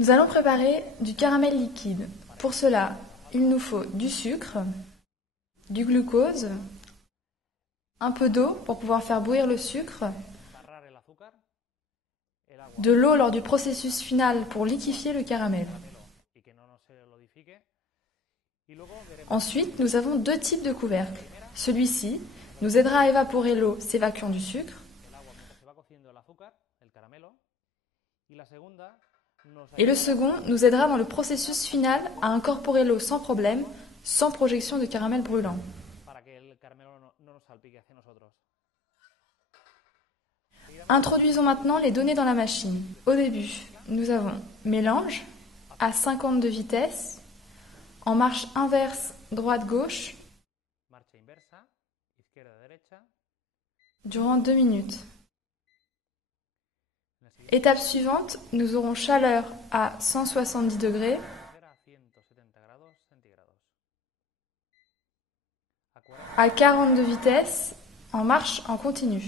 Nous allons préparer du caramel liquide. Pour cela, il nous faut du sucre, du glucose, un peu d'eau pour pouvoir faire bouillir le sucre, de l'eau lors du processus final pour liquéfier le caramel. Ensuite, nous avons deux types de couvercles. Celui-ci nous aidera à évaporer l'eau s'évacuant du sucre. Et le second nous aidera dans le processus final à incorporer l'eau sans problème, sans projection de caramel brûlant. Introduisons maintenant les données dans la machine. Au début, nous avons mélange à 52 vitesses, en marche inverse droite-gauche, durant 2 minutes. Étape suivante, nous aurons chaleur à 170 degrés, à 42 vitesses, en marche en continu.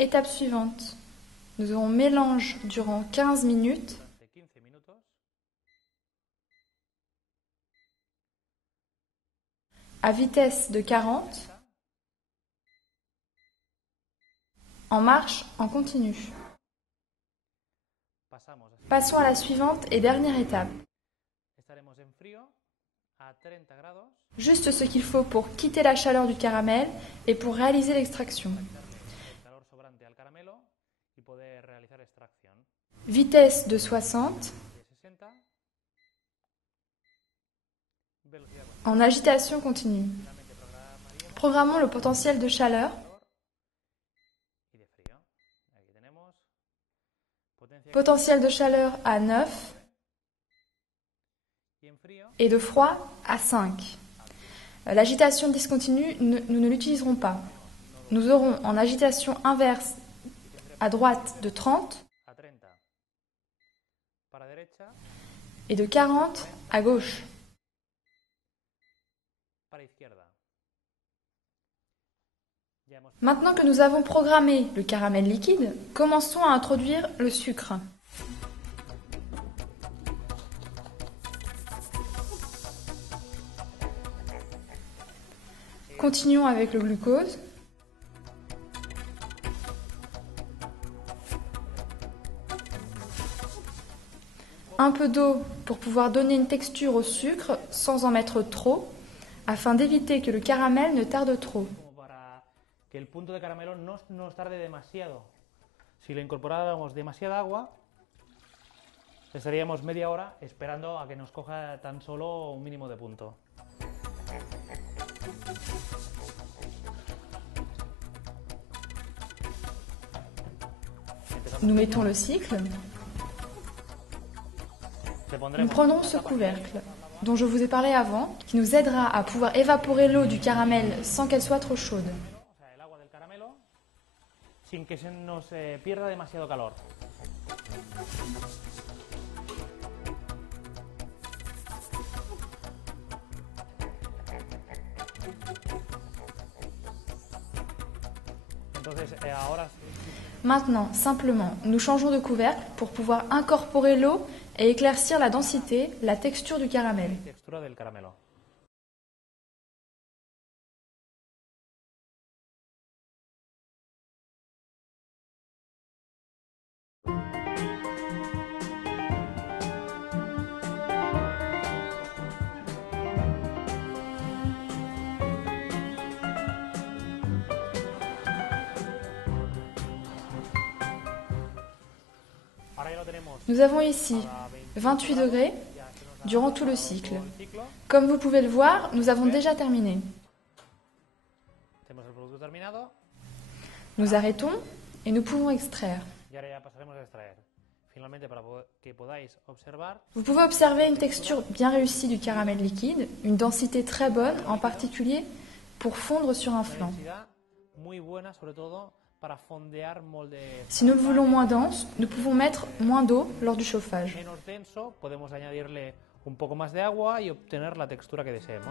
Étape suivante, nous aurons mélange durant 15 minutes, à vitesse de 40, en marche en continu. Passons à la suivante et dernière étape. Juste ce qu'il faut pour quitter la chaleur du caramel et pour réaliser l'extraction. Vitesse de 60. En agitation continue. Programmons le potentiel de chaleur. Potentiel de chaleur à 9 et de froid à 5. L'agitation discontinue, nous ne l'utiliserons pas. Nous aurons en agitation inverse à droite de 30 et de 40 à gauche. Maintenant que nous avons programmé le caramel liquide, commençons à introduire le sucre. Continuons avec le glucose. Un peu d'eau pour pouvoir donner une texture au sucre sans en mettre trop, afin d'éviter que le caramel ne tarde trop. Que el punto de caramelo no tarde demasiado. Si le incorporáramos demasiada agua, estaríamos media hora esperando a que nos coja tan solo un mínimo de punto. Nous mettons le cycle. Nous prenons ce couvercle dont je vous ai parlé avant, qui nous aidera à pouvoir évaporer l'eau du caramel sans qu'elle soit trop chaude. Sin que se nos pierda demasiado calor. Maintenant, simplement, nous changeons de couvercle pour pouvoir incorporer l'eau et éclaircir la densité, la texture du caramel. Nous avons ici 28 degrés durant tout le cycle. Comme vous pouvez le voir, nous avons déjà terminé. Nous arrêtons et nous pouvons extraire. Vous pouvez observer une texture bien réussie du caramel liquide, une densité très bonne, en particulier pour fondre sur un flanc. Si nous le voulons moins dense, nous pouvons mettre moins d'eau lors du chauffage. Menos denso, podemos añadirle un poco más de agua y obtener la textura que deseemos.